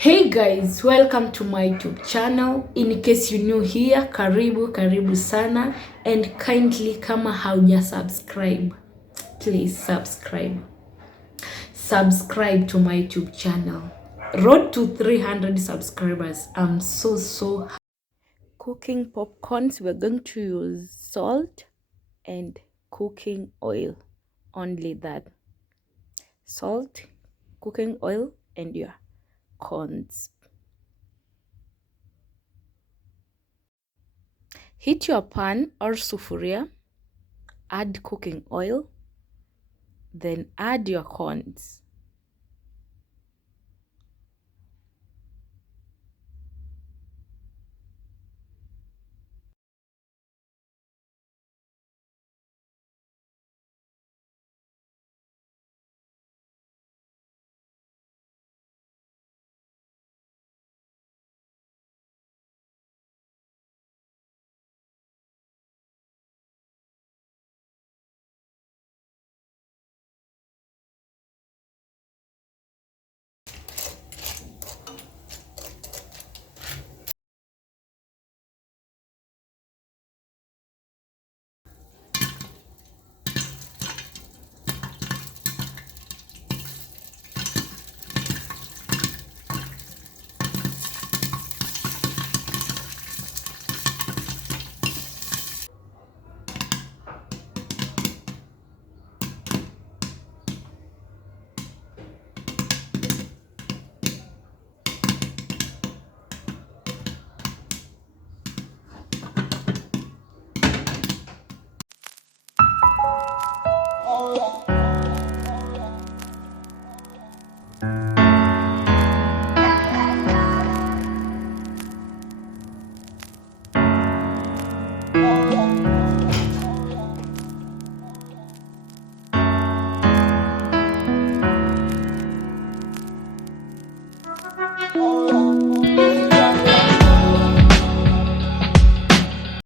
Hey guys, welcome to my YouTube channel. In case you're new here, karibu sana, and kindly kama hauja subscribe, please subscribe. Subscribe to my YouTube channel. Road to 300 subscribers. I'm so happy. Cooking popcorns, we're going to use salt and cooking oil. Only that. Salt, cooking oil, and your corns. Heat your pan or sufuria, add cooking oil, then add your corns. Oh.